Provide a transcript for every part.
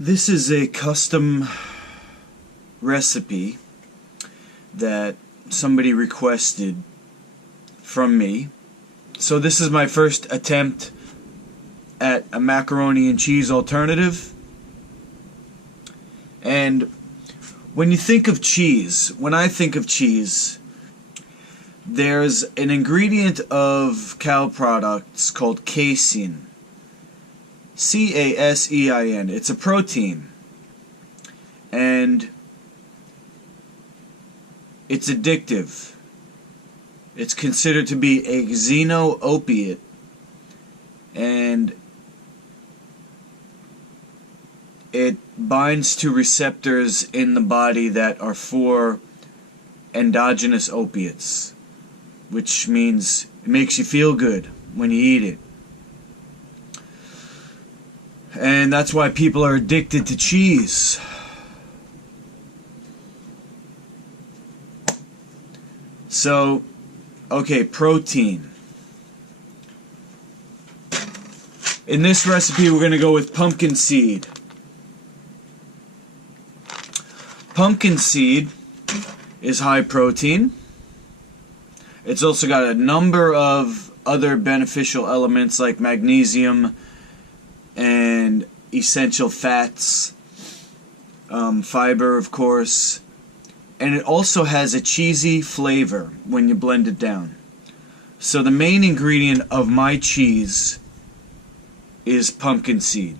This is a custom recipe that somebody requested from me. So this is my first attempt at a macaroni and cheese alternative. And when you think of cheese, when I think of cheese, there's an ingredient of cow products called casein. C-A-S-E-I-N. It's a protein. And it's addictive. It's considered to be a xeno-opiate. And it binds to receptors in the body that are for endogenous opiates, which means it makes you feel good when you eat it. And that's why people are addicted to cheese. So, okay, protein. In this recipe, we're going to go with pumpkin seed. Pumpkin seed is high protein. It's also got a number of other beneficial elements like magnesium and essential fats, fiber, of course, and it also has a cheesy flavor when you blend it down. So the main ingredient of my cheese is pumpkin seed.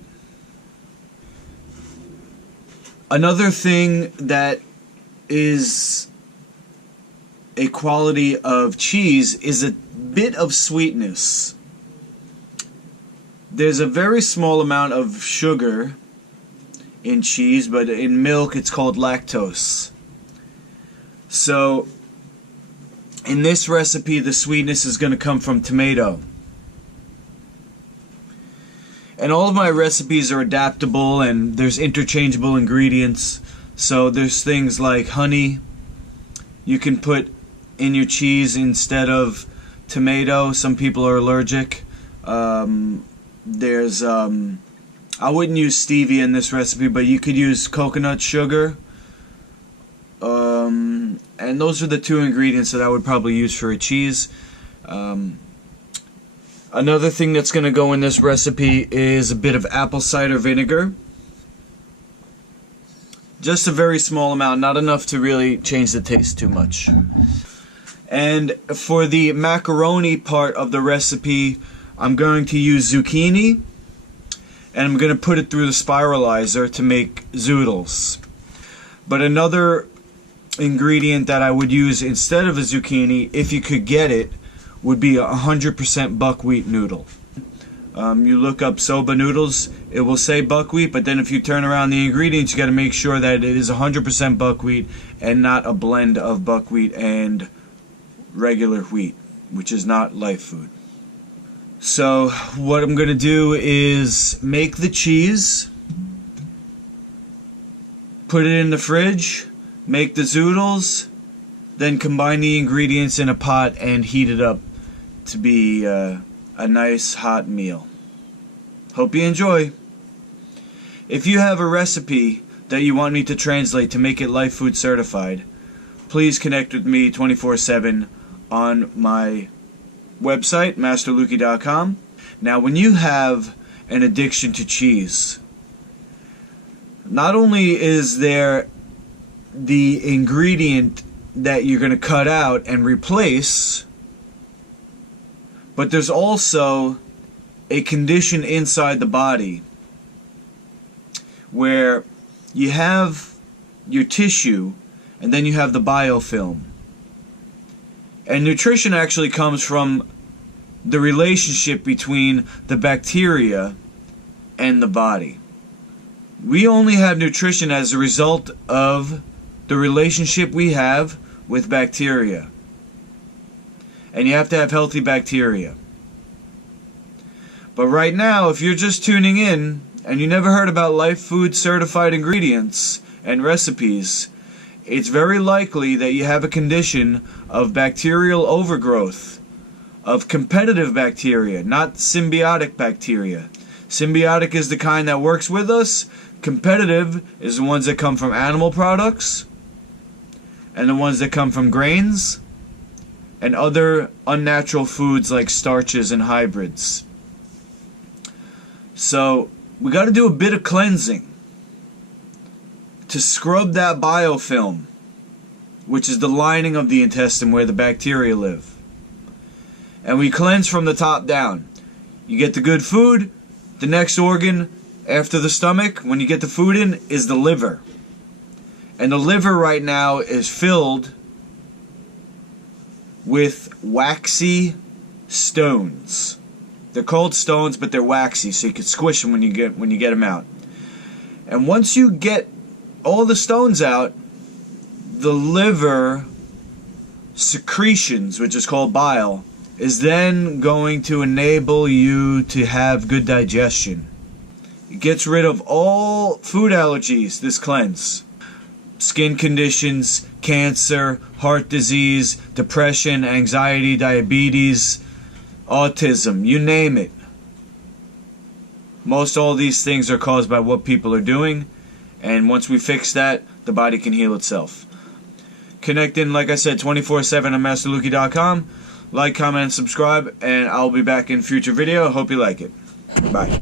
Another thing that is a quality of cheese is a bit of sweetness. There's a very small amount of sugar in cheese, but in milk it's called lactose. So in this recipe, the sweetness is going to come from tomato. And all of my recipes are adaptable and there's interchangeable ingredients. So there's things like honey you can put in your cheese instead of tomato. Some people are allergic. There's I wouldn't use stevia in this recipe, but you could use coconut sugar. And those are the two ingredients that I would probably use for a cheese. Another thing that's going to go in this recipe is a bit of apple cider vinegar. Just a very small amount, not enough to really change the taste too much. And for the macaroni part of the recipe, I'm going to use zucchini, and I'm going to put it through the spiralizer to make zoodles. But another ingredient that I would use instead of a zucchini, if you could get it, would be 100% buckwheat noodle. You look up soba noodles, it will say buckwheat, but then if you turn around the ingredients, you got to make sure that it is 100% buckwheat and not a blend of buckwheat and regular wheat, which is not Lifefood. So what I'm going to do is make the cheese, put it in the fridge, make the zoodles, then combine the ingredients in a pot and heat it up to be a nice hot meal. Hope you enjoy. If you have a recipe that you want me to translate to make it Lifefood certified, please connect with me 24/7 on my website, masterluki.com. Now, when you have an addiction to cheese, not only is there the ingredient that you're going to cut out and replace, but there's also a condition inside the body where you have your tissue and then you have the biofilm. And nutrition actually comes from the relationship between the bacteria and the body. We only have nutrition as a result of the relationship we have with bacteria. And you have to have healthy bacteria. But right now, if you're just tuning in and you never heard about Lifefood certified ingredients and recipes, it's very likely that you have a condition of bacterial overgrowth, of competitive bacteria, not symbiotic bacteria. Symbiotic is the kind that works with us. Competitive is the ones that come from animal products, and the ones that come from grains, and other unnatural foods like starches and hybrids. So we got to do a bit of cleansing to scrub that biofilm, which is the lining of the intestine where the bacteria live. And we cleanse from the top down. You get the good food. The next organ after the stomach, when you get the food in, is the liver. And the liver right now is filled with waxy stones. They're called stones, but they're waxy, so you can squish them when you get them out. And once you get all the stones out, the liver secretions, which is called bile, is then going to enable you to have good digestion. It gets rid of all food allergies, this cleanse. Skin conditions, cancer, heart disease, depression, anxiety, diabetes, autism, you name it. Most all these things are caused by what people are doing, and once we fix that, the body can heal itself. Connect in, like I said, 24/7 on MasterLukey.com. Like, comment, and subscribe, and I'll be back in future video. Hope you like it. Bye.